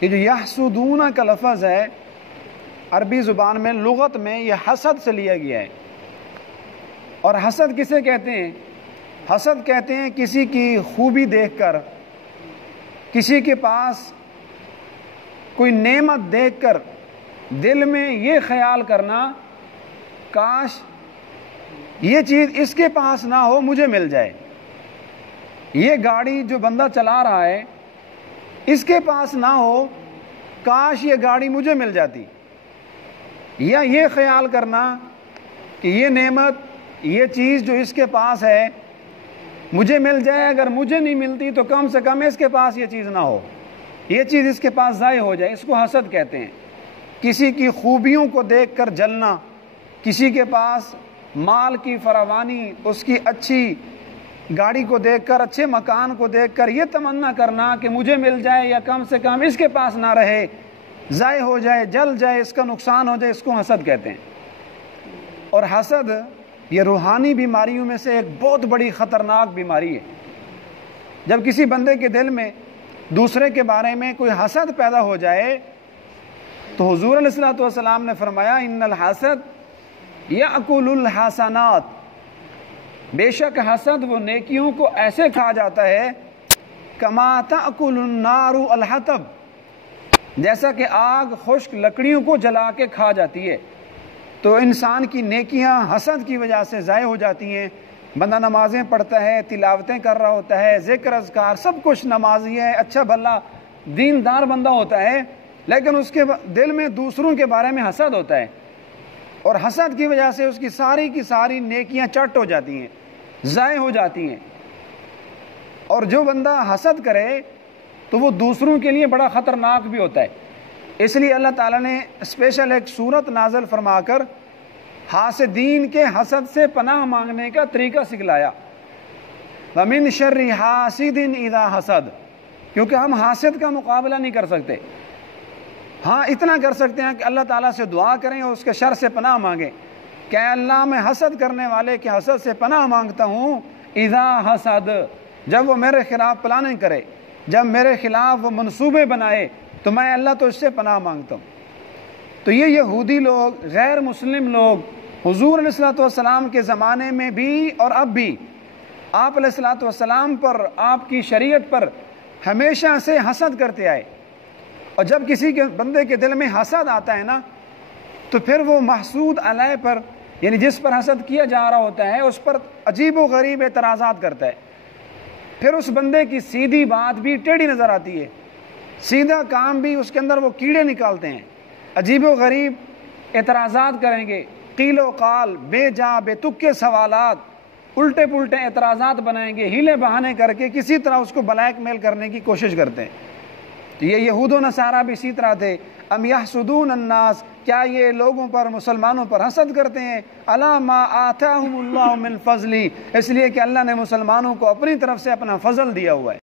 یہ جو یحسدون کا لفظ ہے عربی زبان میں لغت میں یہ حسد سے لیا گیا ہے. اور حسد کسے کہتے ہیں؟ حسد کہتے ہیں کسی کی خوبی دیکھ کر، کسی کے پاس کوئی نعمت دیکھ کر دل میں یہ خیال کرنا کاش یہ چیز اس کے پاس نہ ہو، مجھے مل جائے. یہ گاڑی جو بندہ چلا رہا ہے اس کے پاس نہ ہو، کاش یہ گاڑی مجھے مل جاتی. یا یہ خیال کرنا کہ یہ نعمت، یہ چیز جو اس کے پاس ہے مجھے مل جائے، اگر مجھے نہیں ملتی تو کم سے کم اس کے پاس یہ چیز نہ ہو، یہ چیز اس کے پاس ضائع ہو جائے. اس کو حسد کہتے ہیں. کسی کی خوبیوں کو دیکھ کر جلنا، کسی کے پاس مال کی فراوانی، اس کی اچھی گاڑی کو دیکھ کر، اچھے مکان کو دیکھ کر یہ تمنا کرنا کہ مجھے مل جائے یا کم سے کم اس کے پاس نہ رہے، ضائع ہو جائے، جل جائے، اس کا نقصان ہو جائے، اس کو حسد کہتے ہیں. اور حسد یہ روحانی بیماریوں میں سے ایک بہت بڑی خطرناک بیماری ہے. جب کسی بندے کے دل میں دوسرے کے بارے میں کوئی حسد پیدا ہو جائے تو حضور علیہ الصلوۃ والسلام نے فرمایا ان الحسد یاکل الحسنات، بے شک حسد وہ نیکیوں کو ایسے کھا جاتا ہے کما تاکل النار الحطب، جیسا کہ آگ خشک لکڑیوں کو جلا کے کھا جاتی ہے. تو انسان کی نیکیاں حسد کی وجہ سے ضائع ہو جاتی ہیں. بندہ نمازیں پڑھتا ہے، تلاوتیں کر رہا ہوتا ہے، ذکر اذکار سب کچھ نمازی ہے، اچھا بھلا دیندار بندہ ہوتا ہے، لیکن اس کے دل میں دوسروں کے بارے میں حسد ہوتا ہے، اور حسد کی وجہ سے اس کی ساری نیکیاں چٹ ہو جاتی ہیں، ضائع ہو جاتی ہیں. اور جو بندہ حسد کرے تو وہ دوسروں کے لیے بڑا خطرناک بھی ہوتا ہے. اس لیے اللہ تعالیٰ نے اسپیشل ایک سورت نازل فرما کر حاسدین کے حسد سے پناہ مانگنے کا طریقہ سکھلایا. وَمِن شَرِّ حَاسِدٍ إِذَا حَسَدَ، کیونکہ ہم حاسد کا مقابلہ نہیں کر سکتے. ہاں اتنا کر سکتے ہیں کہ اللہ تعالیٰ سے دعا کریں اور اس کے شر سے پناہ مانگیں کہ اے اللہ میں حسد کرنے والے کے حسد سے پناہ مانگتا ہوں. اذا حسد، جب وہ میرے خلاف پلاننگ کرے، جب میرے خلاف وہ منصوبے بنائے تو میں اللہ تو اس سے پناہ مانگتا ہوں. تو یہ یہودی لوگ، غیر مسلم لوگ حضور علیہ الصلوۃ والسلام کے زمانے میں بھی اور اب بھی آپ علیہ الصلوۃ والسلام پر، آپ کی شریعت پر ہمیشہ سے حسد کرتے آئے. اور جب کسی کے بندے کے دل میں حسد آتا ہے نا تو پھر وہ محسود علیہ پر، یعنی جس پر حسد کیا جا رہا ہوتا ہے اس پر عجیب و غریب اعتراضات کرتا ہے. پھر اس بندے کی سیدھی بات بھی ٹیڑھی نظر آتی ہے، سیدھا کام بھی اس کے اندر وہ کیڑے نکالتے ہیں، عجیب و غریب اعتراضات کریں گے، قیل و قال، بے جا بے تک کے سوالات، الٹے پلٹے اعتراضات بنائیں گے، ہیلے بہانے کر کے کسی طرح اس کو بلیک میل کرنے کی کوشش کرتے ہیں. تو یہ یہود و نصارہ بھی اسی طرح تھے. ام یحسدون الناس، کیا یہ لوگوں پر، مسلمانوں پر حسد کرتے ہیں؟ الا ما آتاہم اللہ من فضلی، اس لیے کہ اللہ نے مسلمانوں کو اپنی طرف سے اپنا فضل دیا ہوا ہے.